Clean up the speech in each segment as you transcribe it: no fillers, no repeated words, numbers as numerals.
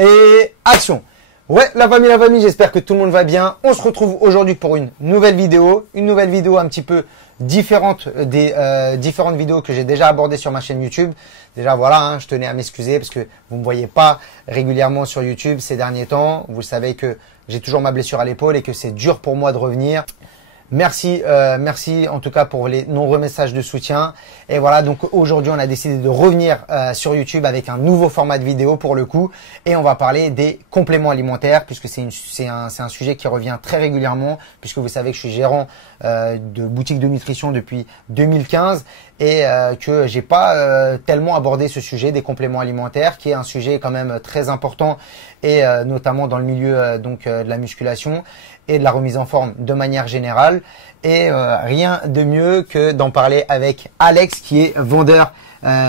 Et action! Ouais, la famille, j'espère que tout le monde va bien. On se retrouve aujourd'hui pour une nouvelle vidéo un petit peu différente des différentes vidéos que j'ai déjà abordées sur ma chaîne YouTube. Déjà voilà, hein, je tenais à m'excuser parce que vous me voyez pas régulièrement sur YouTube ces derniers temps. Vous savez que j'ai toujours ma blessure à l'épaule et que c'est dur pour moi de revenir. Merci en tout cas pour les nombreux messages de soutien. Et voilà, donc aujourd'hui on a décidé de revenir sur YouTube avec un nouveau format de vidéo pour le coup, et on va parler des compléments alimentaires puisque c'est un sujet qui revient très régulièrement, puisque vous savez que je suis gérant de boutique de nutrition depuis 2015 et que j'ai pas tellement abordé ce sujet des compléments alimentaires, qui est un sujet quand même très important, et notamment dans le milieu de la musculation et de la remise en forme de manière générale. Et rien de mieux que d'en parler avec Alex, qui est vendeur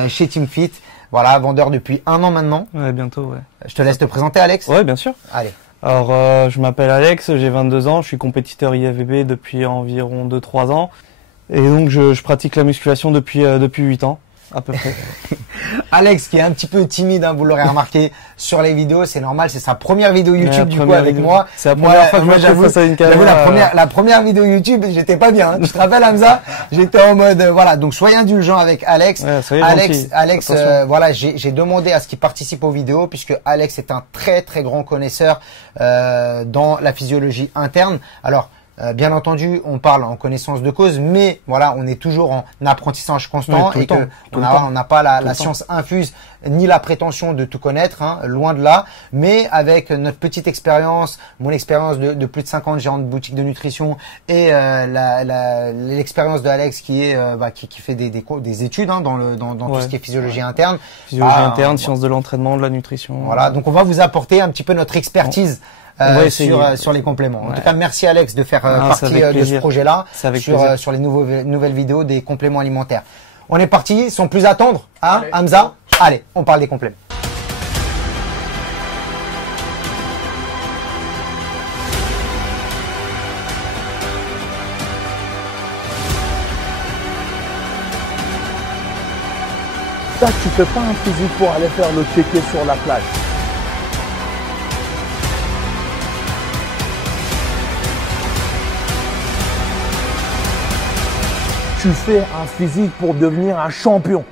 chez TeamFit. Voilà, vendeur depuis 1 an maintenant. Ouais, bientôt, ouais. Je te laisse te présenter, Alex. Ouais, bien sûr. Allez. Alors, je m'appelle Alex, j'ai 22 ans, je suis compétiteur IFBB depuis environ 2-3 ans. Et donc, je pratique la musculation depuis 8 ans, à peu près. Alex, qui est un petit peu timide, hein, vous l'aurez remarqué sur les vidéos, c'est normal, c'est sa première vidéo YouTube du coup avec moi. C'est la première fois que je me trouve face à une caméra. La première vidéo YouTube, j'étais pas bien. Hein. Tu te rappelles, Hamza? J'étais en mode voilà, donc soyez indulgent avec Alex. Ouais, Alex, voilà, j'ai demandé à ce qu'il participe aux vidéos puisque Alex est un très très grand connaisseur dans la physiologie interne. Alors bien entendu, on parle en connaissance de cause, mais voilà, on est toujours en apprentissage constant, et que on n'a pas la science infuse ni la prétention de tout connaître, hein, loin de là. Mais avec notre petite expérience, mon expérience de plus de 5 ans de gérant de boutique de nutrition, et l'expérience de Alex qui fait des études hein, dans tout ce qui est physiologie interne, sciences de l'entraînement, de la nutrition. Voilà, donc on va vous apporter un petit peu notre expertise. Sur les compléments. En tout cas, merci Alex de faire partie de ce projet-là, sur les nouvelles vidéos des compléments alimentaires. On est parti, sans plus attendre, hein, Hamza? Allez, on parle des compléments. Ça, tu fais pas un physique pour aller faire le kéké sur la plage. Tu fais un physique pour devenir un champion.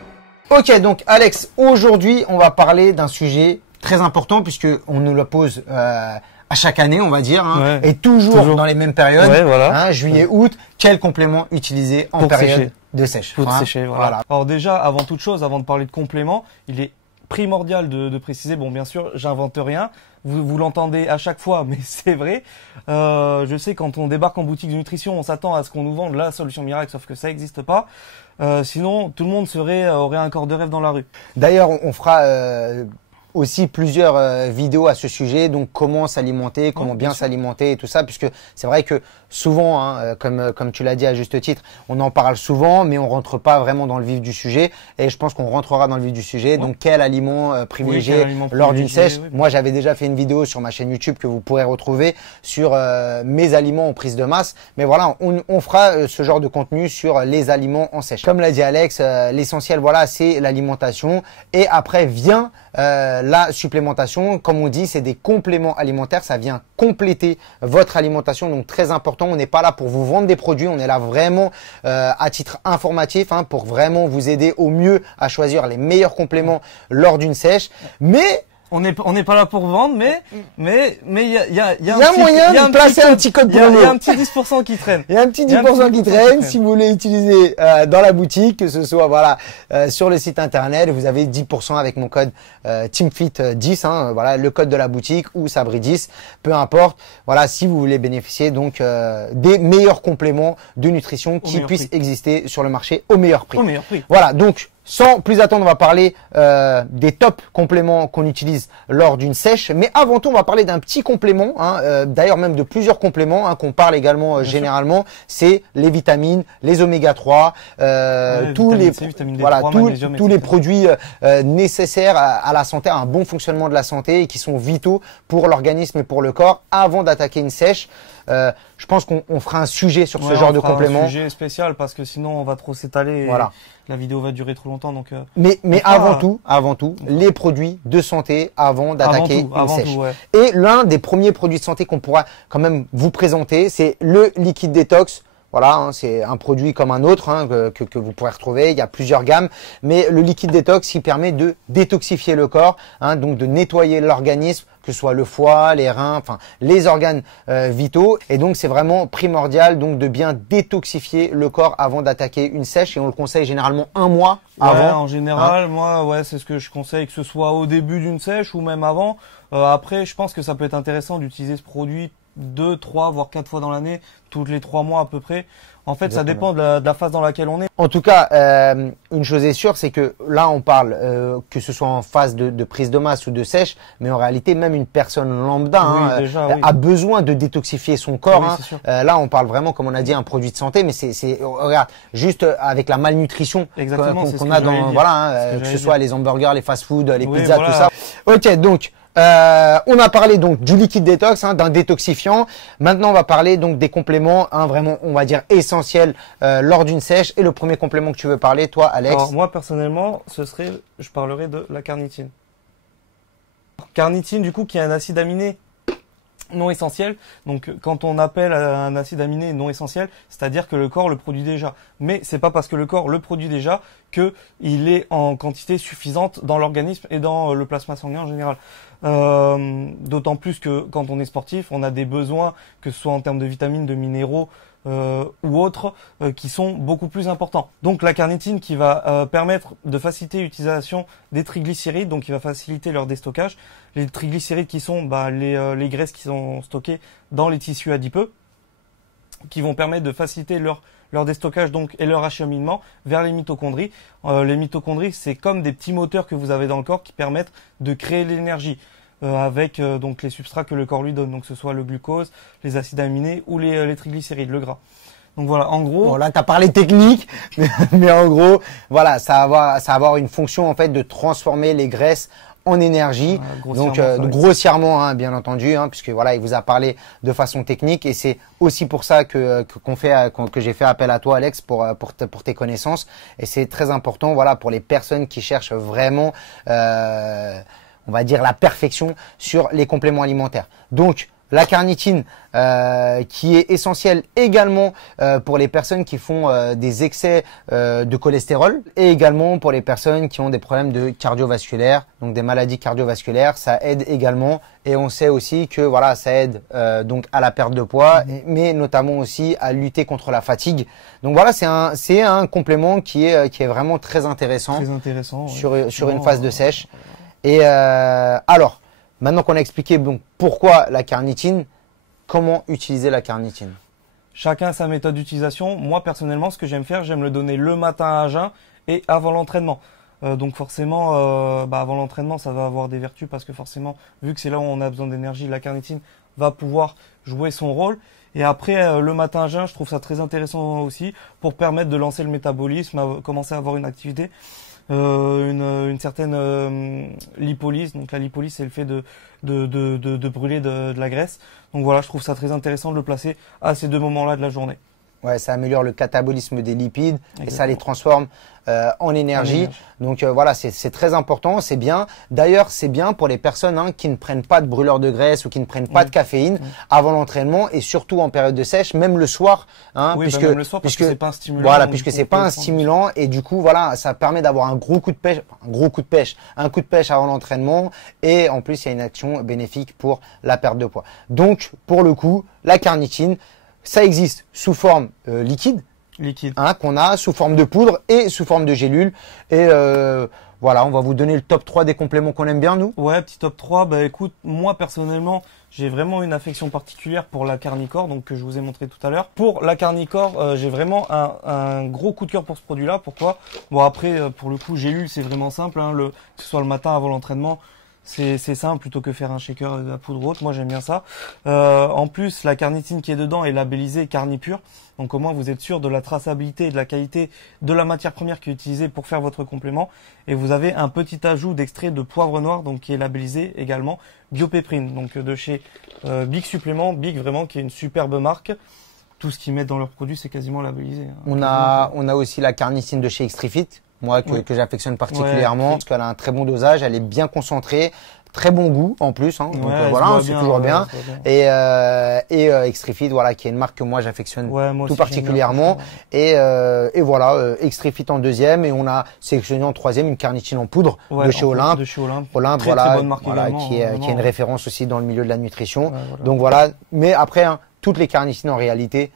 Ok, donc Alex, aujourd'hui, on va parler d'un sujet très important puisque on nous le pose à chaque année, on va dire, hein, et toujours dans les mêmes périodes, hein, juillet, août. Quel complément utiliser en période de sèche? Pour sécher, voilà. Alors déjà, avant toute chose, avant de parler de compléments, il est primordial de préciser, bon bien sûr, j'invente rien, vous l'entendez à chaque fois, mais c'est vrai. Je sais, quand on débarque en boutique de nutrition, on s'attend à ce qu'on nous vende la solution miracle, sauf que ça n'existe pas. Sinon, tout le monde aurait un corps de rêve dans la rue. D'ailleurs, on fera aussi plusieurs vidéos à ce sujet, donc comment s'alimenter, comment bien s'alimenter et tout ça, puisque c'est vrai que souvent, hein, comme tu l'as dit à juste titre, on en parle souvent, mais on rentre pas vraiment dans le vif du sujet, et je pense qu'on rentrera dans le vif du sujet. Donc quel aliment privilégier lors d'une sèche? Moi, j'avais déjà fait une vidéo sur ma chaîne YouTube que vous pourrez retrouver sur mes aliments en prise de masse, mais voilà, on fera ce genre de contenu sur les aliments en sèche. Comme l'a dit Alex, l'essentiel, voilà, c'est l'alimentation, et après vient la supplémentation. Comme on dit, c'est des compléments alimentaires, ça vient compléter votre alimentation, donc très important. On n'est pas là pour vous vendre des produits, on est là vraiment à titre informatif, hein, pour vraiment vous aider au mieux à choisir les meilleurs compléments lors d'une sèche. Mais on n'est pas là pour vendre, mais il y a moyen de placer un petit code promo. Il y a un petit 10% qui traîne. Il y a un petit 10% qui traîne. Si vous voulez utiliser dans la boutique, que ce soit voilà sur le site internet, vous avez 10% avec mon code TeamFit10, hein, voilà le code de la boutique, ou Sabri10, peu importe. Voilà, si vous voulez bénéficier donc des meilleurs compléments de nutrition qui puissent exister sur le marché au meilleur prix. Voilà, donc sans plus attendre, on va parler des top compléments qu'on utilise lors d'une sèche. Mais avant tout, on va parler d'un petit complément, hein, d'ailleurs même de plusieurs compléments, hein, qu'on parle également généralement. C'est les vitamines, les oméga 3, tous les produits nécessaires à la santé, à un bon fonctionnement de la santé, et qui sont vitaux pour l'organisme et pour le corps avant d'attaquer une sèche. Je pense qu'on fera un sujet sur ce Ouais, genre on de fera complément. un sujet spécial parce que sinon on va trop s'étaler. Voilà. La vidéo va durer trop longtemps. Donc, Mais fera- avant tout, les produits de santé avant d'attaquer une avant sèche. tout, ouais. Et l'un des premiers produits de santé qu'on pourra quand même vous présenter, c'est le liquide détox. Voilà, hein, c'est un produit comme un autre hein, que vous pourrez retrouver. Il y a plusieurs gammes, mais le liquide détox qui permet de détoxifier le corps, hein, donc de nettoyer l'organisme, que ce soit le foie, les reins, enfin les organes vitaux. Et donc c'est vraiment primordial donc de bien détoxifier le corps avant d'attaquer une sèche. Et on le conseille généralement un mois Ouais, avant. en général, moi, ouais, c'est ce que je conseille, que ce soit au début d'une sèche ou même avant. Après, je pense que ça peut être intéressant d'utiliser ce produit 2, 3, voire 4 fois dans l'année, toutes les 3 mois à peu près. En fait, ça dépend de la phase dans laquelle on est. En tout cas, une chose est sûre, c'est que là, on parle que ce soit en phase de prise de masse ou de sèche, mais en réalité, même une personne lambda Oui, déjà, oui. a besoin de détoxifier son corps. Oui, hein. c'est sûr. Là, on parle vraiment, comme on a dit, un produit de santé, mais regarde, juste avec la malnutrition Exactement, c'est ce qu'on que a j'allais dans, dire. voilà, hein, C'est ce que que ce j'allais soit les hamburgers, les fast-food, les Oui, pizzas, voilà. tout ça. Ok, donc. On a parlé donc du liquide détox, hein, d'un détoxifiant. Maintenant, on va parler donc des compléments, hein, vraiment, on va dire essentiels lors d'une sèche. Et le premier complément que tu veux parler, toi, Alex? Alors, moi, personnellement, je parlerai de la carnitine. Carnitine, du coup, qui est un acide aminé non essentiel. Donc, quand on appelle un acide aminé non essentiel, c'est-à-dire que le corps le produit déjà. Mais c'est pas parce que le corps le produit déjà que il est en quantité suffisante dans l'organisme et dans le plasma sanguin en général. D'autant plus que quand on est sportif, on a des besoins, que ce soit en termes de vitamines, de minéraux ou autres, qui sont beaucoup plus importants. Donc la carnitine qui va permettre de faciliter l'utilisation des triglycérides, donc qui va faciliter leur déstockage. Les triglycérides qui sont les graisses qui sont stockées dans les tissus adipeux, qui vont permettre de faciliter leur déstockage donc et leur acheminement vers les mitochondries. Les mitochondries, c'est comme des petits moteurs que vous avez dans le corps qui permettent de créer l'énergie avec donc les substrats que le corps lui donne, donc que ce soit le glucose, les acides aminés ou les triglycérides, le gras. Donc voilà, en gros. Bon, là, tu as parlé technique, mais en gros, voilà, ça va avoir une fonction en fait de transformer les graisses en énergie, donc grossièrement, hein, bien entendu, hein, puisque voilà, il vous a parlé de façon technique et c'est aussi pour ça que j'ai fait appel à toi, Alex, pour tes connaissances. Et c'est très important, voilà, pour les personnes qui cherchent vraiment, on va dire, la perfection sur les compléments alimentaires. Donc la carnitine qui est essentielle également pour les personnes qui font des excès de cholestérol et également pour les personnes qui ont des problèmes de cardiovasculaires, donc des maladies cardiovasculaires, ça aide également et on sait aussi que voilà, ça aide donc à la perte de poids mais notamment aussi à lutter contre la fatigue. Donc voilà, c'est un complément qui est vraiment très intéressant, sur une phase de sèche. Et alors maintenant qu'on a expliqué donc pourquoi la carnitine, comment utiliser la carnitine? Chacun a sa méthode d'utilisation. Moi, personnellement, ce que j'aime faire, j'aime le donner le matin à jeun et avant l'entraînement. Donc forcément, avant l'entraînement, ça va avoir des vertus parce que forcément, vu que c'est là où on a besoin d'énergie, la carnitine va pouvoir jouer son rôle. Et après, le matin à jeun, je trouve ça très intéressant aussi pour permettre de lancer le métabolisme, commencer à avoir une activité. Une certaine lipolyse. Donc la lipolyse, c'est le fait de brûler de la graisse. Donc voilà, je trouve ça très intéressant de le placer à ces deux moments-là de la journée. Ouais, ça améliore le catabolisme des lipides. Exactement. Et ça les transforme en énergie. Donc voilà, c'est très important, c'est bien. D'ailleurs, c'est bien pour les personnes qui ne prennent pas de brûleur de graisse ou qui ne prennent pas de caféine avant l'entraînement et surtout en période de sèche, même le soir. Puisque même le soir, parce que c'est pas un stimulant. Voilà, puisque c'est pas un stimulant et du coup, voilà, ça permet d'avoir un coup de pêche avant l'entraînement et en plus, il y a une action bénéfique pour la perte de poids. Donc, pour le coup, la carnitine, ça existe sous forme liquide, qu'on a sous forme de poudre et sous forme de gélule. Et voilà, on va vous donner le top 3 des compléments qu'on aime bien, nous. Ouais, petit top 3. Bah écoute, moi personnellement, j'ai vraiment une affection particulière pour la carnicor, donc que je vous ai montré tout à l'heure. Pour la carnicor, j'ai vraiment un gros coup de cœur pour ce produit-là. Pourquoi? Bon après, pour le coup, gélule, c'est vraiment simple. Que ce soit le matin avant l'entraînement, C'est simple plutôt que faire un shaker à poudre haute. Moi, j'aime bien ça. En plus, la carnitine qui est dedans est labellisée Carnipure. Donc au moins, vous êtes sûr de la traçabilité et de la qualité de la matière première qui est utilisée pour faire votre complément. Et vous avez un petit ajout d'extrait de poivre noir, donc qui est labellisé également Biopéprine, donc de chez Big Supplément. Big vraiment qui est une superbe marque. Tout ce qu'ils mettent dans leurs produits, c'est quasiment labellisé. On a aussi la carnitine de chez Extrifit, moi que j'affectionne particulièrement, parce qu'elle a un très bon dosage, elle est bien concentrée, très bon goût en plus, hein, donc voilà, c'est toujours bien. Et Extrifit, voilà, qui est une marque que moi j'affectionne tout particulièrement. Et voilà, Extrifit en deuxième, et on a sélectionné en troisième une carnitine en poudre de chez Olympe. De chez Olympe. Olympe, très, voilà, très bonne marque également, qui est une référence aussi dans le milieu de la nutrition. Voilà. Donc voilà, mais après, hein, toutes les carnitines en réalité,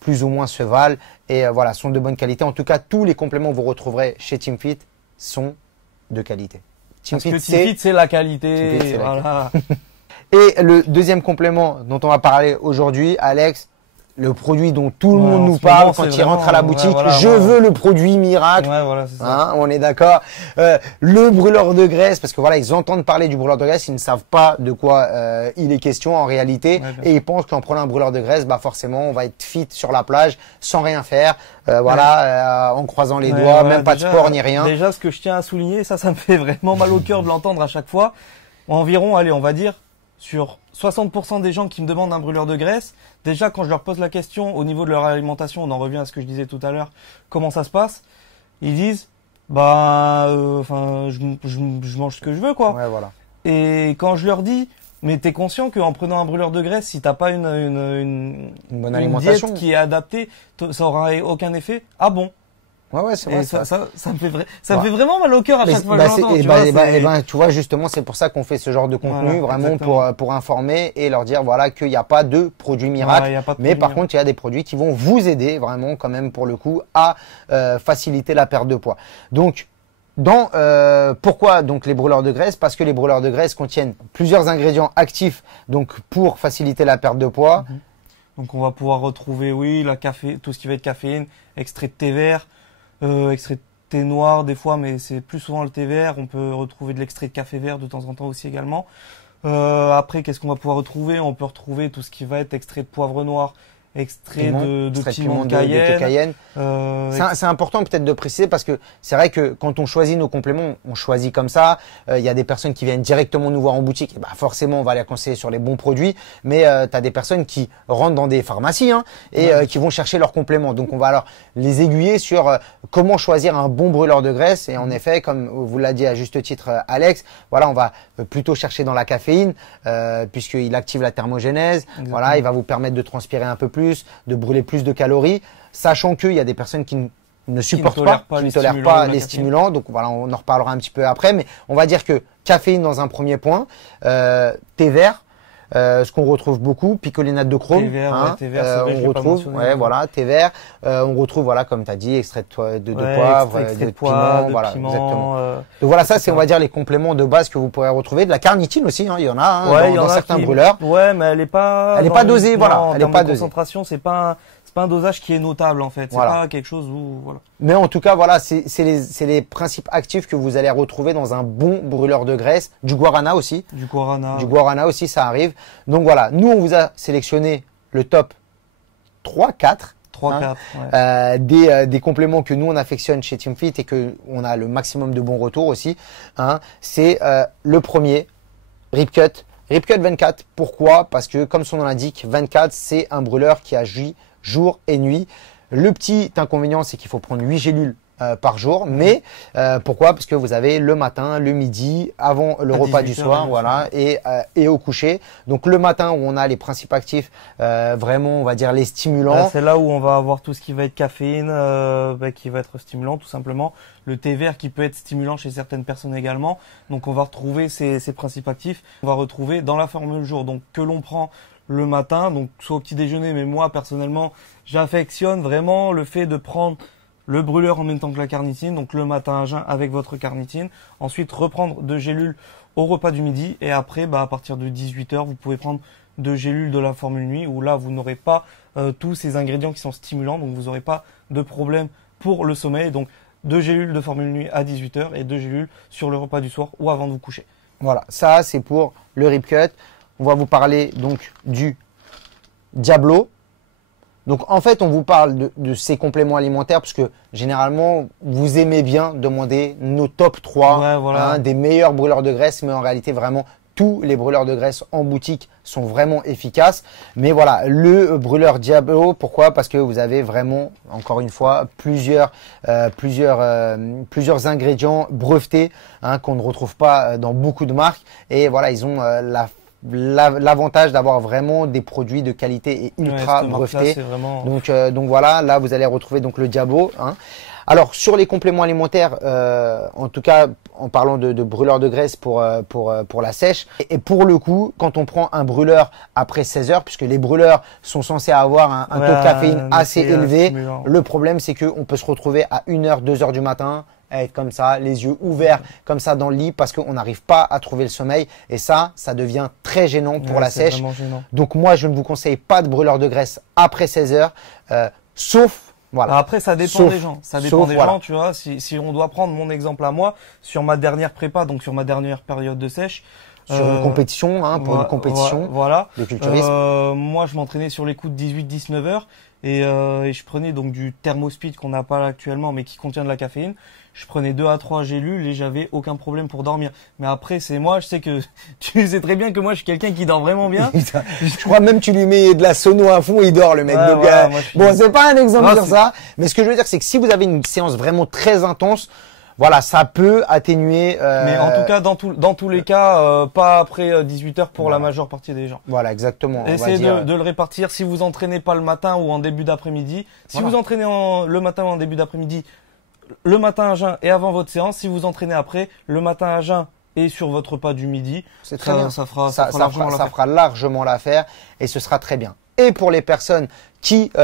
plus ou moins se valent et voilà, sont de bonne qualité. En tout cas, tous les compléments que vous retrouverez chez TeamFit sont de qualité. TeamFit, c'est la qualité. Voilà. Et le deuxième complément dont on va parler aujourd'hui, Alex, le produit dont tout le monde nous parle quand il rentre à la boutique. Je veux le produit miracle. Ouais, voilà, c'est ça. Hein, on est d'accord. Le brûleur de graisse, parce que voilà, ils entendent parler du brûleur de graisse, ils ne savent pas de quoi il est question en réalité, et ils pensent qu'en prenant un brûleur de graisse, bah forcément, on va être fit sur la plage sans rien faire. Voilà, en croisant les doigts, même pas de sport ni rien. Déjà, ce que je tiens à souligner, ça me fait vraiment mal au cœur de l'entendre à chaque fois. Environ, allez, on va dire, sur 60% des gens qui me demandent un brûleur de graisse, déjà quand je leur pose la question au niveau de leur alimentation, on en revient à ce que je disais tout à l'heure, comment ça se passe, ils disent je mange ce que je veux quoi. Ouais, voilà. Et quand je leur dis mais t'es conscient qu'en prenant un brûleur de graisse, si t'as pas une bonne alimentation diète qui est adaptée, ça aura aucun effet. Ah bon? Ouais, c'est vrai. Ça me fait vraiment mal au cœur à chaque fois que j'entends. Tu vois, justement, c'est pour ça qu'on fait ce genre de contenu, vraiment pour informer et leur dire, voilà, qu'il n'y a pas de produit miracle. Mais par contre, il y a des produits qui vont vous aider vraiment, quand même, pour le coup, à faciliter la perte de poids. Donc, pourquoi donc les brûleurs de graisse? Parce que les brûleurs de graisse contiennent plusieurs ingrédients actifs, donc pour faciliter la perte de poids. Donc, on va pouvoir retrouver, tout ce qui va être caféine, extrait de thé vert. Extrait de thé noir des fois, mais c'est plus souvent le thé vert. On peut retrouver de l'extrait de café vert de temps en temps aussi également. Après, qu'est-ce qu'on va pouvoir retrouver? On peut retrouver tout ce qui va être extrait de poivre noir, extrait de piment de Cayenne. C'est important peut-être de préciser parce que c'est vrai que quand on choisit nos compléments, on choisit comme ça. Il y a des personnes qui viennent directement nous voir en boutique, et bah forcément on va les conseiller sur les bons produits. Mais tu as des personnes qui rentrent dans des pharmacies et qui vont chercher leurs compléments. Donc on va alors les aiguiller sur comment choisir un bon brûleur de graisse. Et en effet, comme vous l'a dit à juste titre Alex, voilà, on va plutôt chercher dans la caféine puisqu'il active la thermogénèse. Exactement. Voilà, il va vous permettre de transpirer un peu plus, de brûler plus de calories, sachant qu'il y a des personnes qui ne supportent pas, qui ne tolèrent pas les stimulants. Donc voilà, on en reparlera un petit peu après, mais on va dire que caféine dans un premier point, thé vert, ce qu'on retrouve beaucoup, picolinate de chrome, thé vert, on retrouve, voilà, thé vert, on retrouve, voilà, comme tu as dit, extrait de poivre, de piment, voilà, exactement. Donc voilà, ça c'est, on va dire, les compléments de base que vous pourrez retrouver. De la carnitine aussi, il y en a dans certains brûleurs. Ouais, mais elle est pas dosée, voilà, elle est pas dosée. Concentration, c'est pas un dosage qui est notable en fait. C'est pas quelque chose où voilà. Mais en tout cas, voilà, c'est les principes actifs que vous allez retrouver dans un bon brûleur de graisse. Du guarana aussi. Du guarana aussi, ça arrive. Donc voilà, nous on vous a sélectionné le top 3-4. Des compléments que nous on affectionne chez TeamFit et que on a le maximum de bons retours aussi. C'est le premier, Ripcut. Ripcut 24. Pourquoi? Parce que comme son nom l'indique, 24 c'est un brûleur qui agit jour et nuit. Le petit inconvénient, c'est qu'il faut prendre 8 gélules par jour. Mais pourquoi? Parce que vous avez le matin, le midi, avant le repas du soir, voilà, et au coucher. Donc le matin où on a les principes actifs, vraiment, on va dire les stimulants. C'est là où on va avoir tout ce qui va être caféine, qui va être stimulant tout simplement. Le thé vert qui peut être stimulant chez certaines personnes également. Donc on va retrouver ces principes actifs. On va retrouver dans la formule jour, donc que l'on prend le matin, donc soit au petit déjeuner, mais moi personnellement j'affectionne vraiment le fait de prendre le brûleur en même temps que la carnitine, donc le matin à jeun avec votre carnitine, ensuite reprendre 2 gélules au repas du midi et après à partir de 18h vous pouvez prendre 2 gélules de la formule nuit où là vous n'aurez pas tous ces ingrédients qui sont stimulants, donc vous n'aurez pas de problème pour le sommeil, donc 2 gélules de formule nuit à 18h et 2 gélules sur le repas du soir ou avant de vous coucher. Voilà, ça c'est pour le Rip Cut. On va vous parler donc du Diablo. Donc en fait, on vous parle de ces compléments alimentaires parce que généralement, vous aimez bien demander nos top 3 Ouais, voilà. des meilleurs brûleurs de graisse, mais en réalité, vraiment, tous les brûleurs de graisse en boutique sont vraiment efficaces. Mais voilà, le brûleur Diablo, pourquoi? Parce que vous avez vraiment, encore une fois, plusieurs ingrédients brevetés qu'on ne retrouve pas dans beaucoup de marques. Et voilà, ils ont l'avantage d'avoir vraiment des produits de qualité et ultra brevetés. Vraiment... Donc voilà, là vous allez retrouver donc le Diablo. Alors sur les compléments alimentaires, en tout cas en parlant de brûleur de graisse pour la sèche, et pour le coup, quand on prend un brûleur après 16 heures, puisque les brûleurs sont censés avoir un taux de caféine assez élevé, le problème c'est qu'on peut se retrouver à 1h, 2h du matin, à être comme ça, les yeux ouverts comme ça dans le lit parce qu'on n'arrive pas à trouver le sommeil et ça devient très gênant pour la sèche. Donc moi, je ne vous conseille pas de brûleur de graisse après 16 heures, sauf voilà. Après, ça dépend des gens. Ça dépend des gens, tu vois. Si on doit prendre mon exemple à moi, sur ma dernière prépa, donc sur ma dernière période de sèche. Sur une compétition, pour une compétition de culturisme. Moi, je m'entraînais sur les coups de 18-19 heures et je prenais donc du Thermospeed qu'on n'a pas là actuellement, mais qui contient de la caféine. Je prenais 2 à 3 gélules et j'avais aucun problème pour dormir. Mais après, c'est moi, je sais que tu sais très bien que moi, je suis quelqu'un qui dort vraiment bien. Je crois même que tu lui mets de la sono à fond, il dort le mec. Donc, voilà, bon, c'est pas un exemple sur ça, mais ce que je veux dire, c'est que si vous avez une séance vraiment très intense, voilà, ça peut atténuer. Mais en tout cas, dans tous les cas, pas après 18 heures pour la majeure partie des gens. Voilà, exactement. Essayez de le répartir. Si vous entraînez pas le matin ou en début d'après-midi, si vous entraînez le matin ou en début d'après-midi, le matin à jeun et avant votre séance. Si vous entraînez après, le matin à jeun et sur votre repas du midi, c'est très bien. Ça fera largement l'affaire et ce sera très bien. Et pour les personnes qui qui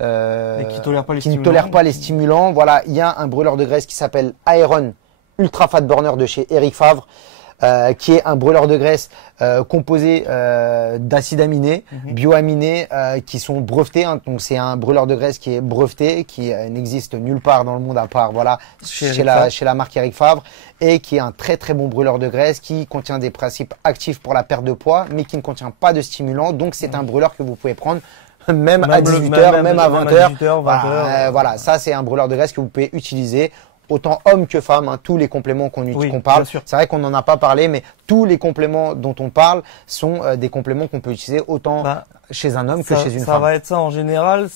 ne tolèrent pas les stimulants, voilà, il y a un brûleur de graisse qui s'appelle Iron Ultra Fat Burner de chez Eric Favre. Qui est un brûleur de graisse composé d'acides aminés, bioaminés, qui sont brevetés. Donc c'est un brûleur de graisse qui est breveté, qui n'existe nulle part dans le monde à part chez la marque Eric Favre, et qui est un très très bon brûleur de graisse qui contient des principes actifs pour la perte de poids, mais qui ne contient pas de stimulants. Donc c'est un brûleur que vous pouvez prendre même à 18h, même à 20h. Voilà, ça c'est un brûleur de graisse que vous pouvez utiliser. Autant homme que femme, tous les compléments qu'on parle. C'est vrai qu'on n'en a pas parlé, mais tous les compléments dont on parle sont des compléments qu'on peut utiliser autant chez un homme que chez une femme. Ça va être ça en général.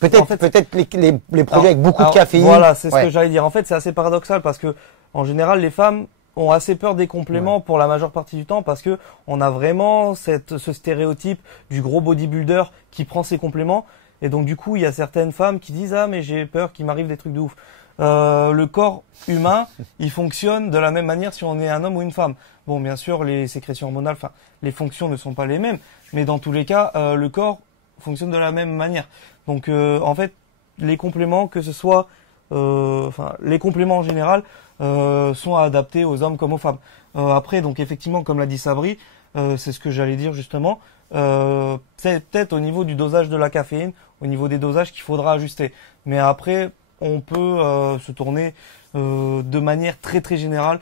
Peut-être les produits avec beaucoup de caféine. Voilà, c'est ce que j'allais dire. En fait, c'est assez paradoxal parce que en général, les femmes ont assez peur des compléments pour la majeure partie du temps parce que on a vraiment ce stéréotype du gros bodybuilder qui prend ses compléments. Et donc du coup, il y a certaines femmes qui disent mais j'ai peur qu'il m'arrive des trucs de ouf. Le corps humain, il fonctionne de la même manière si on est un homme ou une femme. Bon, bien sûr, les sécrétions hormonales, les fonctions ne sont pas les mêmes, mais dans tous les cas, le corps fonctionne de la même manière. Donc, en fait, les compléments, que ce soit, les compléments en général, sont adaptés aux hommes comme aux femmes. Après, donc effectivement, comme l'a dit Sabri, c'est ce que j'allais dire justement. C'est peut-être au niveau du dosage de la caféine, au niveau des dosages qu'il faudra ajuster. Mais après, on peut se tourner de manière très très générale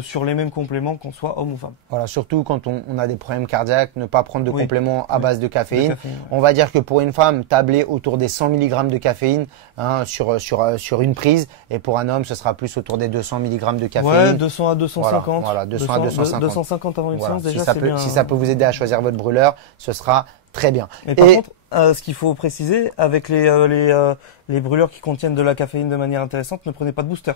sur les mêmes compléments qu'on soit homme ou femme. Voilà, surtout quand on a des problèmes cardiaques, ne pas prendre de compléments à base de caféine. On va dire que pour une femme, tabler autour des 100 mg de caféine sur une prise, et pour un homme, ce sera plus autour des 200 mg de caféine. Ouais, 200 à 250. Voilà, 200 à 250. 250 avant une séance, déjà, c'est bien. Si ça peut vous aider à choisir votre brûleur, ce sera très bien. Mais par contre, ce qu'il faut préciser, avec les brûleurs qui contiennent de la caféine de manière intéressante, ne prenez pas de booster.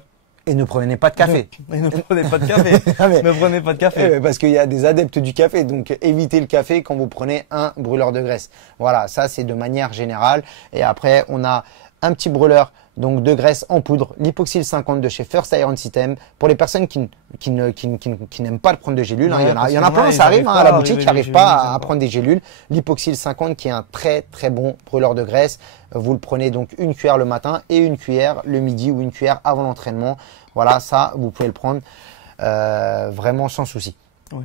Et ne prenez pas de café. Et ne prenez pas de café. Ne prenez pas de café. Parce qu'il y a des adeptes du café. Donc, évitez le café quand vous prenez un brûleur de graisse. Voilà, ça c'est de manière générale. Et après, on a un petit brûleur donc de graisse en poudre, l'Hypoxyl 50 de chez First Iron System. Pour les personnes qui n'aiment pas de prendre de gélules, il y en a plein, ça arrive à la boutique, qui n'arrivent pas à prendre des gélules. L'Hypoxyl 50 qui est un très très bon brûleur de graisse. Vous le prenez donc une cuillère le matin et une cuillère le midi ou une cuillère avant l'entraînement. Voilà, ça vous pouvez le prendre vraiment sans souci. Oui.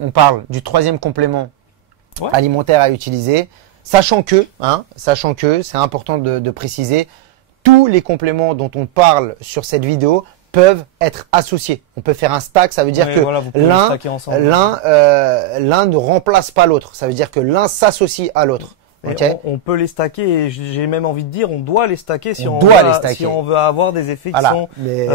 On parle du troisième complément alimentaire à utiliser, sachant que c'est important de préciser, tous les compléments dont on parle sur cette vidéo peuvent être associés. On peut faire un stack, ça veut dire Ouais, que voilà, vous pouvez les stacker ensemble. l'un ne remplace pas l'autre. Ça veut dire que l'un s'associe à l'autre. Et Ok. on peut les stacker et j'ai même envie de dire on doit les stacker si On on doit veut, les stacker. si on veut avoir des effets qui Voilà. sont Mais,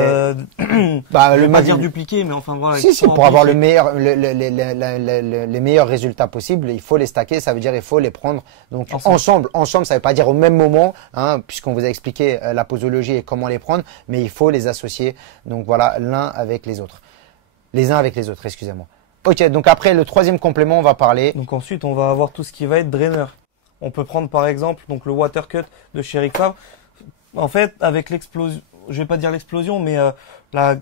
je vais pas dire dupliqués mais enfin voilà. Si, qui sont pour avoir le amplifiés. meilleur, les meilleurs résultats possibles, il faut les stacker. Ça veut dire il faut les prendre donc ensemble. Ensemble, ça veut pas dire au même moment, hein, puisqu'on vous a expliqué la posologie et comment les prendre, mais il faut les associer. Donc voilà, l'un avec les autres, les uns avec les autres. Excusez-moi. Ok. Donc après le troisième complément, on va parler. Donc ensuite on va avoir tout ce qui va être drainer. On peut prendre par exemple donc le water cut de chez Eric Favre. En fait, avec l'explosion, je vais pas dire l'explosion, mais la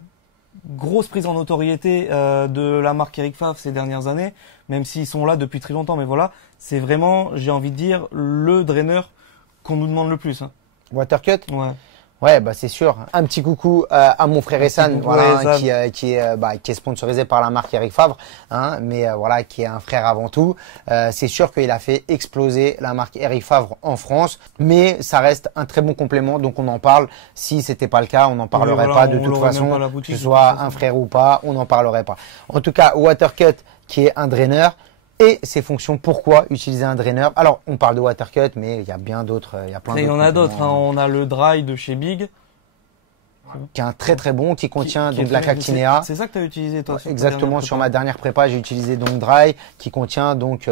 grosse prise en notoriété de la marque Eric Favre ces dernières années, même s'ils sont là depuis très longtemps, mais voilà, c'est vraiment, j'ai envie de dire, le drainer qu'on nous demande le plus. Hein. Water cut. Ouais. Ouais, bah c'est sûr. Un petit coucou à mon frère Essan, coucou voilà, à qui est sponsorisé par la marque Eric Favre, hein, mais voilà, qui est un frère avant tout. C'est sûr qu'il a fait exploser la marque Eric Favre en France, mais ça reste un très bon complément, donc on en parle. Si c'était pas le cas, on n'en parlerait voilà, pas de on toute l'aurait même façon, pas à la que boutique, ce de soit toute un façon. frère ou pas, on n'en parlerait pas. En tout cas, Watercut qui est un drainer. Et ses fonctions, pourquoi utiliser un drainer? Alors, on parle de Watercut, mais il y a bien d'autres, il y a plein Après, il y d'autres. en a d'autres. Hein. compléments, On a le dry de chez Big. qui est un très très bon, qui contient qui donc est de la très- cactinéa. C'est ça que tu as utilisé toi. sur ta Exactement, dernière sur prépa. ma dernière prépa, j'ai utilisé donc Dry, qui contient donc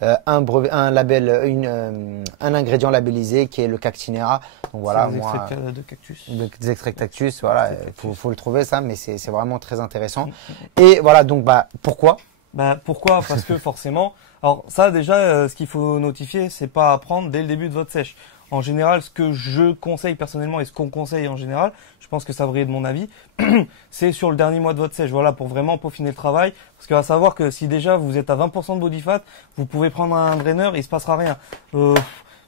un label, un ingrédient labellisé qui est le cactinéa. Donc voilà, C'est des moi, extraits de cactus. des extraits de cactus, voilà, faut le trouver ça, mais c'est vraiment très intéressant. Et voilà, donc bah pourquoi? Bah pourquoi? Parce que forcément. Alors ça déjà, ce qu'il faut notifier, c'est pas à prendre dès le début de votre sèche. En général, ce que je conseille personnellement et ce qu'on conseille en général, je pense que ça varie de mon avis, c'est sur le dernier mois de votre sèche. Voilà, pour vraiment peaufiner le travail. Parce qu'il va savoir que si déjà vous êtes à 20% de body fat, vous pouvez prendre un drainer et il se passera rien.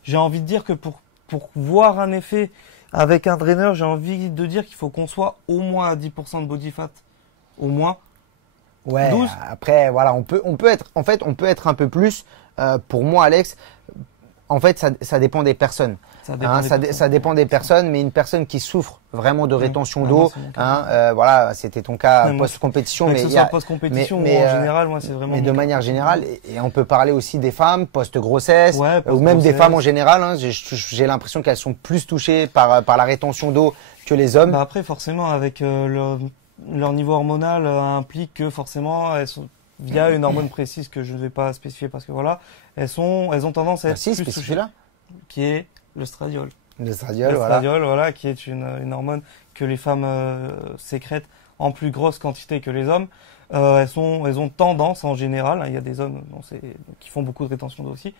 J'ai envie de dire que pour voir un effet avec un drainer, j'ai envie de dire qu'il faut qu'on soit au moins à 10% de body fat. Au moins. Ouais, 12. après voilà, on peut être, en fait, on peut être un peu plus. Pour moi, Alex, en fait, ça dépend des personnes. Ça dépend des personnes. Ça dépend des personnes, mais une personne qui souffre vraiment de rétention Ah, d'eau, moi, c'est mon cas. voilà, c'était ton cas Ouais, moi, post-compétition, Que mais ce il y soit a, post-compétition mais, ou en général, moi, c'est vraiment. mais de mon cas. manière générale, et on peut parler aussi des femmes post-grossesse, Ouais, ou même des post-grossesse. femmes en général. Hein, j'ai l'impression qu'elles sont plus touchées par la rétention d'eau que les hommes. Bah après, forcément, avec leur niveau hormonal implique que forcément, elles sont via une hormone précise que je ne vais pas spécifier parce que voilà, elles ont tendance à être Merci, plus touchées, spécifié-là. qui est l'œstradiol. L'estradiol, voilà. L'estradiol, voilà, qui est une hormone que les femmes sécrètent en plus grosse quantité que les hommes. Elles ont tendance en général, hein, il y a des hommes qui font beaucoup de rétention d'eau aussi,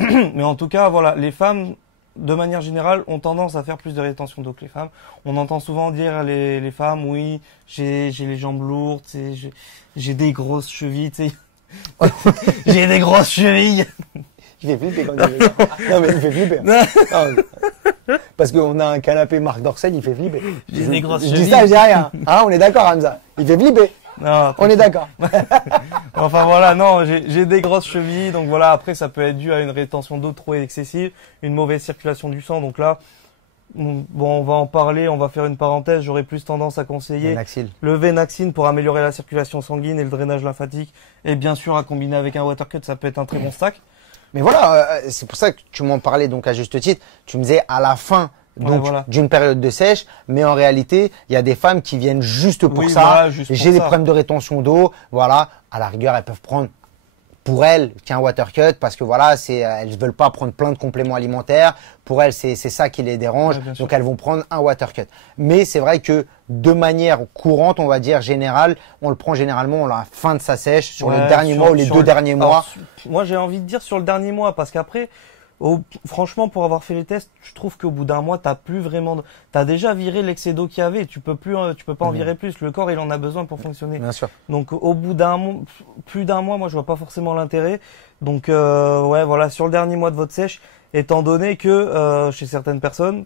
mais en tout cas, voilà, les femmes de manière générale, ont tendance à faire plus de rétention d'eau que les femmes. On entend souvent dire les femmes, oui, j'ai les jambes lourdes, j'ai des grosses chevilles, tu sais. J'ai des grosses chevilles. Il fait flipper quand il dit ça. Non, mais il fait flipper. Non, parce qu'on a un canapé Marc Dorcel, il fait flipper. J'ai des grosses Je dis chevilles. ça, je dis rien. Hein, on est d'accord, Hamza. Il fait flipper. Non, On est d'accord. enfin voilà, non, j'ai des grosses chevilles, donc voilà, après ça peut être dû à une rétention d'eau trop excessive, une mauvaise circulation du sang, donc là, bon, on va en parler, on va faire une parenthèse, j'aurais plus tendance à conseiller Venaxil. le Venaxin pour améliorer la circulation sanguine et le drainage lymphatique, et bien sûr à combiner avec un watercut, ça peut être un très bon stack. Mais voilà, c'est pour ça que tu m'en parlais donc à juste titre. Tu me disais à la fin donc Ouais, voilà. d'une période de sèche, mais en réalité, il y a des femmes qui viennent juste pour Oui, ça. voilà, juste pour J'ai des ça. problèmes de rétention d'eau, voilà. À la rigueur, elles peuvent prendre pour elles qu'un watercut parce que voilà, elles veulent pas prendre plein de compléments alimentaires. Pour elles, c'est ça qui les dérange. Ouais, bien sûr. Donc elles vont prendre un watercut. Mais c'est vrai que de manière courante, on va dire générale, on le prend généralement à la fin de sa sèche, sur le Ouais, dernier mois ou les sur deux le- derniers mois. Alors, moi j'ai envie de dire sur le dernier mois, parce qu'après, franchement, pour avoir fait les tests, je trouve qu'au bout d'un mois, t'as déjà viré l'excès d'eau qu'il y avait. Tu peux pas en virer plus. Le corps, il en a besoin pour fonctionner. Bien sûr. Donc, au bout d'un mois, plus d'un mois, moi, je vois pas forcément l'intérêt. Donc, ouais, voilà, sur le dernier mois de votre sèche, étant donné que chez certaines personnes,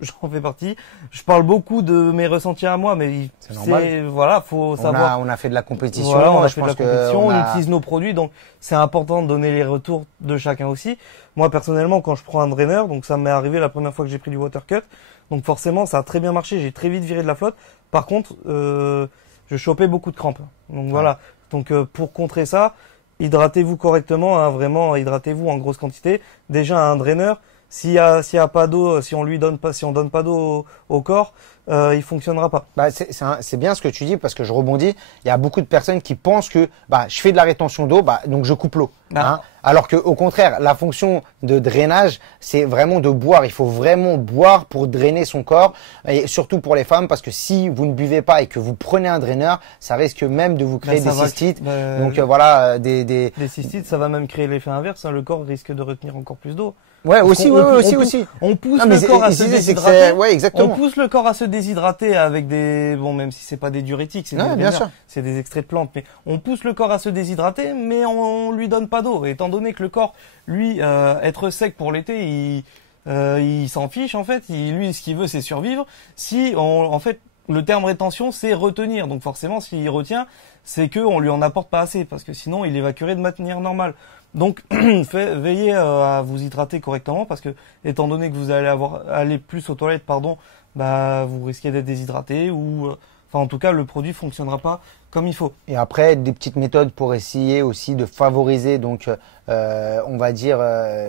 j'en fais partie. Je parle beaucoup de mes ressentis à moi, mais c'est normal. Voilà, faut savoir. On a fait de la compétition. Voilà, on a je fait de pense la compétition, que on utilise nos produits, donc c'est important de donner les retours de chacun aussi. Moi, personnellement, quand je prends un drainer, donc ça m'est arrivé la première fois que j'ai pris du Watercut, donc forcément, ça a très bien marché, j'ai très vite viré de la flotte. Par contre, je chopais beaucoup de crampes. Donc voilà. Donc pour contrer ça, hydratez-vous correctement, hein, vraiment, hydratez-vous en grosse quantité. Déjà un drainer, s'il y a pas d'eau, si on donne pas d'eau au corps, il fonctionnera pas. Bah c'est bien ce que tu dis parce que je rebondis. Il y a beaucoup de personnes qui pensent que je fais de la rétention d'eau, donc je coupe l'eau. Hein, alors que au contraire, la fonction de drainage, c'est vraiment de boire. Il faut vraiment boire pour drainer son corps et surtout pour les femmes parce que si vous ne buvez pas et que vous prenez un drainer, ça risque même de vous créer des cystites. Donc voilà, des cystites, ça va même créer l'effet inverse. Hein, le corps risque de retenir encore plus d'eau. Ouais, aussi. On pousse le corps à se déshydrater. Ouais, exactement. On pousse le corps à se déshydrater avec même si c'est pas des diurétiques, c'est des extraits de plantes, mais on pousse le corps à se déshydrater, mais on lui donne pas d'eau. Étant donné que le corps, lui, être sec pour l'été, il s'en fiche en fait. Lui, ce qu'il veut, c'est survivre. En fait, le terme rétention, c'est retenir. Donc forcément, s'il retient, c'est que on lui en apporte pas assez, parce que sinon, il évacuerait de manière normale. Donc, veillez à vous hydrater correctement parce que, étant donné que vous allez aller plus aux toilettes, vous risquez d'être déshydraté ou, en tout cas, le produit fonctionnera pas comme il faut. Et après, des petites méthodes pour essayer aussi de favoriser, donc, on va dire,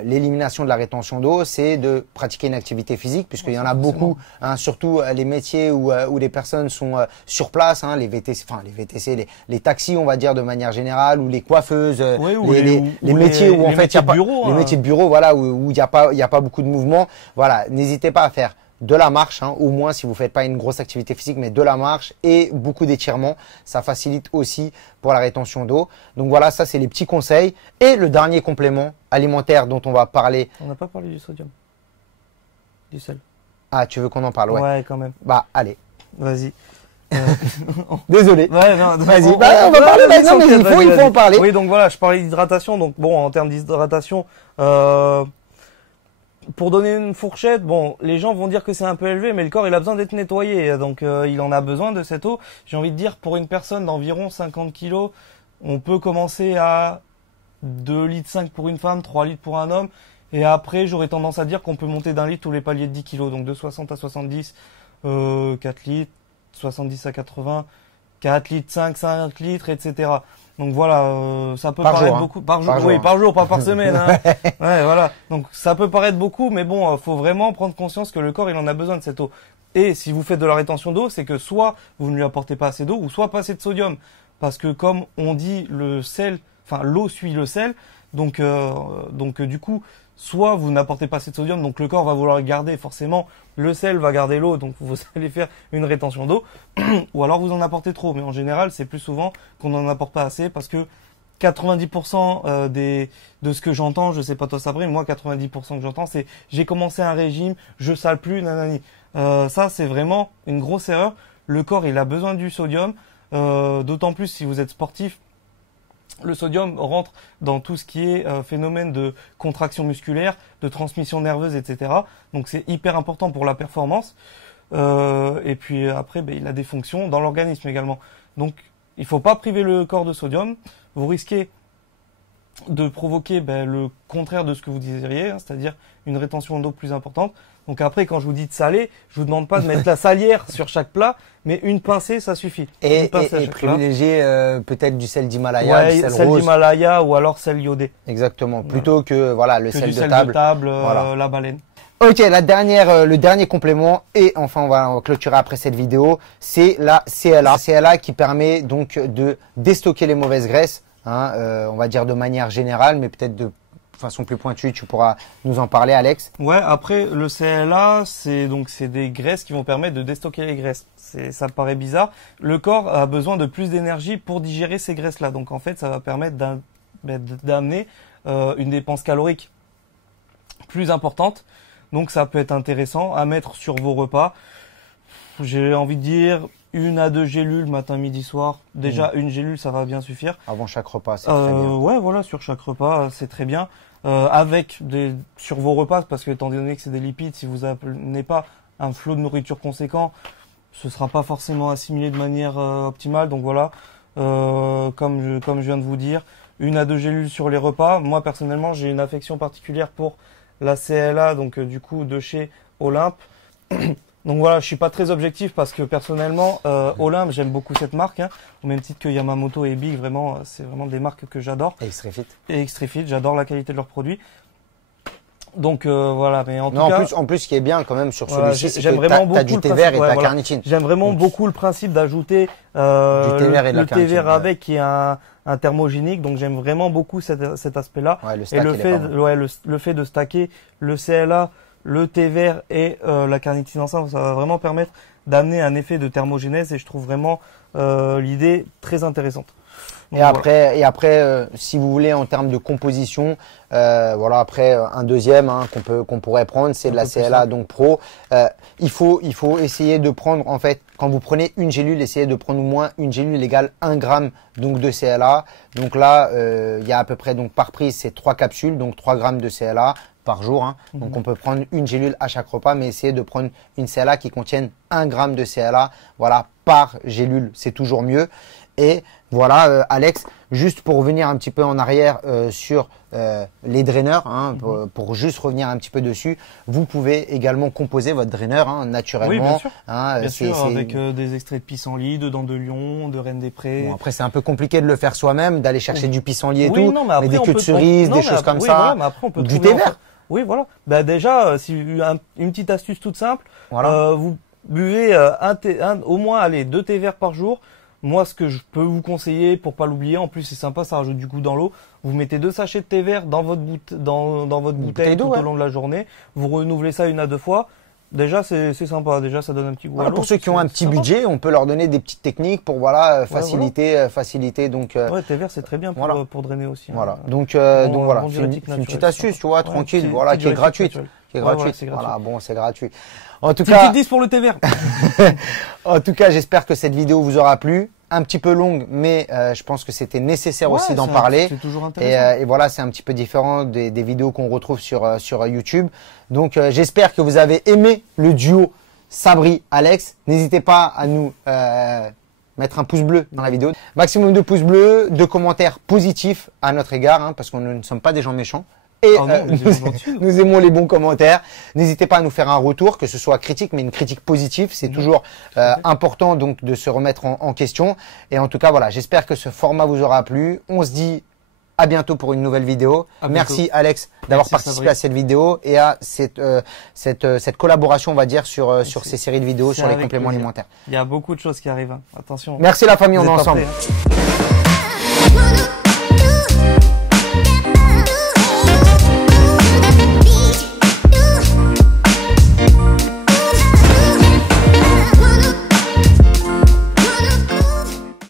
l'élimination de la rétention d'eau, c'est de pratiquer une activité physique, puisqu'il y en a beaucoup, hein, surtout les métiers où les personnes sont sur place, hein, les VTC, les taxis, on va dire de manière générale, ou les coiffeuses, les métiers où en fait il y a pas les métiers de bureau, voilà, où il y a pas beaucoup de mouvement. Voilà, n'hésitez pas à faire de la marche, hein, au moins si vous faites pas une grosse activité physique, mais de la marche et beaucoup d'étirements, ça facilite aussi pour la rétention d'eau. Donc voilà, ça c'est les petits conseils. Et le dernier complément alimentaire dont on va parler. On n'a pas parlé du sodium, du sel. Ah, tu veux qu'on en parle? Ouais, quand même. Bah allez. Vas-y. Désolé. Ouais, non, vas-y. On va parler. Non, mais il faut en parler. Oui, donc voilà, je parlais d'hydratation. Donc bon, en termes d'hydratation, pour donner une fourchette, les gens vont dire que c'est un peu élevé, mais le corps, il a besoin d'être nettoyé. Donc, il en a besoin de cette eau. J'ai envie de dire, pour une personne d'environ 50 kilos, on peut commencer à 2,5 litres pour une femme, 3 litres pour un homme. Et après, j'aurais tendance à dire qu'on peut monter d'un litre tous les paliers de 10 kilos. Donc, de 60 à 70, 4 litres, 70 à 80, 4 litres, 5 litres, etc. Donc voilà, ça peut paraître beaucoup par jour. Oui, par jour, pas par semaine. Hein. Ouais, voilà. Donc ça peut paraître beaucoup, mais bon, faut vraiment prendre conscience que le corps, il en a besoin de cette eau. Et si vous faites de la rétention d'eau, c'est que soit vous ne lui apportez pas assez d'eau, ou soit pas assez de sodium, parce que comme on dit, l'eau suit le sel. Donc du coup, soit vous n'apportez pas assez de sodium, donc le corps va vouloir garder forcément. Le sel va garder l'eau, donc vous allez faire une rétention d'eau, ou alors vous en apportez trop. Mais en général, c'est plus souvent qu'on n'en apporte pas assez parce que 90% de ce que j'entends, je sais pas toi Sabrine, moi 90% que j'entends, c'est j'ai commencé un régime, je sale plus, nanani. Ça, c'est vraiment une grosse erreur. Le corps, il a besoin du sodium, d'autant plus si vous êtes sportif. Le sodium rentre dans tout ce qui est phénomène de contraction musculaire, de transmission nerveuse, etc. Donc c'est hyper important pour la performance. Et puis après, il a des fonctions dans l'organisme également. Donc il faut pas priver le corps de sodium. Vous risquez de provoquer le contraire de ce que vous désiriez, hein, c'est-à-dire une rétention d'eau plus importante. Donc après, quand je vous dis de saler, je vous demande pas de mettre la salière sur chaque plat, mais une pincée, ça suffit. Et privilégier peut-être du sel d'Himalaya, du sel rose. d'Himalaya ou alors sel iodé. Exactement, plutôt que le sel de table. La baleine. Ok, le dernier complément, et enfin on va clôturer après cette vidéo, c'est la CLA. CLA qui permet donc de déstocker les mauvaises graisses, hein, on va dire de manière générale, mais peut-être de façon plus pointue, tu pourras nous en parler, Alex. Ouais, après le CLA, c'est des graisses qui vont permettre de déstocker les graisses. Ça paraît bizarre. Le corps a besoin de plus d'énergie pour digérer ces graisses-là. Donc en fait, ça va permettre d'amener une dépense calorique plus importante. Donc ça peut être intéressant à mettre sur vos repas. J'ai envie de dire 1 à 2 gélules matin, midi, soir. Déjà une gélule, ça va bien suffire. Avant chaque repas, c'est très bien. Ouais, voilà, sur chaque repas, c'est très bien. Sur vos repas, parce que étant donné que c'est des lipides, si vous n'avez pas un flot de nourriture conséquent, ce sera pas forcément assimilé de manière optimale. Donc voilà, comme je viens de vous dire, 1 à 2 gélules sur les repas. Moi personnellement, j'ai une affection particulière pour la CLA, donc du coup de chez Olympe. Donc voilà, je suis pas très objectif parce que personnellement, Olympe, j'aime beaucoup cette marque, hein, au même titre que Yamamoto et Big. Vraiment, c'est vraiment des marques que j'adore. Et Extrefit. Et Extrefit, j'adore la qualité de leurs produits. Donc voilà, mais en tout cas, en plus, ce qui est bien quand même sur voilà, celui-ci, c'est j'aime que vraiment beaucoup t'as du le thé vert et principe, ouais, ta voilà. carnitine. J'aime vraiment Donc, beaucoup le principe d'ajouter du thé vert et de la le thé vert carnitine, avec qui est un thermogénique. Donc j'aime vraiment beaucoup cet aspect-là. Ouais, le Et stack, le il est fait, pas mal. le fait de stacker le CLA, le thé vert et la carnitine ensemble, ça va vraiment permettre d'amener un effet de thermogénèse et je trouve vraiment l'idée très intéressante. Donc, Et après, si vous voulez en termes de composition, voilà, après un deuxième qu'on pourrait prendre, c'est de la CLA donc Pro. Il faut essayer de prendre en fait quand vous prenez une gélule, essayez de prendre au moins une gélule égale 1 gramme donc de CLA. Donc là, il y a à peu près donc par prise c'est 3 capsules donc 3 grammes de CLA par jour. Hein. Donc on peut prendre une gélule à chaque repas, mais essayez de prendre une CLA qui contienne 1 gramme de CLA, voilà, par gélule, c'est toujours mieux. Et voilà, Alex, juste pour revenir un petit peu en arrière sur les draineurs, hein, pour juste revenir un petit peu dessus, vous pouvez également composer votre draineur hein, naturellement. Oui, bien sûr. Hein, bien sûr, avec des extraits de pissenlit, de dents de lion, de reine des prés. Bon, après, c'est un peu compliqué de le faire soi-même, d'aller chercher du pissenlit et oui, tout, non, mais, après, des queues de cerise, des choses comme ça, voilà, mais après, on peut du trouver thé vert. Oui, voilà. Bah déjà, si une petite astuce toute simple, Voilà. vous buvez au moins allez 2 thés verts par jour. Moi, ce que je peux vous conseiller pour pas l'oublier, en plus c'est sympa, ça rajoute du goût dans l'eau. Vous mettez 2 sachets de thé vert dans votre bouteille tout au long de la journée. Vous renouvelez ça 1 à 2 fois. Déjà, c'est sympa. Déjà, ça donne un petit goût. Voilà, à l'eau. pour ceux qui ont un petit budget, on peut leur donner des petites techniques pour voilà faciliter donc. Ouais, thé vert c'est très bien pour drainer aussi. Voilà. Hein. Donc Bon, voilà, bon c'est une diurétique petite naturel, astuce, tu vois, tranquille, petite- voilà, petite qui est diurétique gratuite, naturel. qui est Ouais, gratuite. voilà, c'est gratuit. Voilà, bon, c'est gratuit. En tout C'est une cas, petite 10 pour le thé vert. en tout cas, j'espère que cette vidéo vous aura plu. Un petit peu longue, mais je pense que c'était nécessaire aussi d'en parler. C'est toujours intéressant. Et voilà, c'est un petit peu différent des vidéos qu'on retrouve sur YouTube. Donc, j'espère que vous avez aimé le duo Sabri-Alex. N'hésitez pas à nous mettre un pouce bleu dans la vidéo. Maximum de pouces bleus, de commentaires positifs à notre égard, hein, parce qu'on ne sommes pas des gens méchants. Et Oh non, mais c'est gentil. nous aimons les bons commentaires. N'hésitez pas à nous faire un retour, que ce soit critique, mais une critique positive. C'est toujours important donc de se remettre en question. Et en tout cas, voilà, j'espère que ce format vous aura plu. On se dit à bientôt pour une nouvelle vidéo. À Merci bientôt. Alex d'avoir Merci, participé Sabri. à cette vidéo et à cette collaboration, on va dire, sur ces séries de vidéos C'est sur les avec compléments plaisir. alimentaires. Il y a beaucoup de choses qui arrivent. Hein. Attention. Merci la famille, Vous on est êtes pas ensemble. prêts, hein.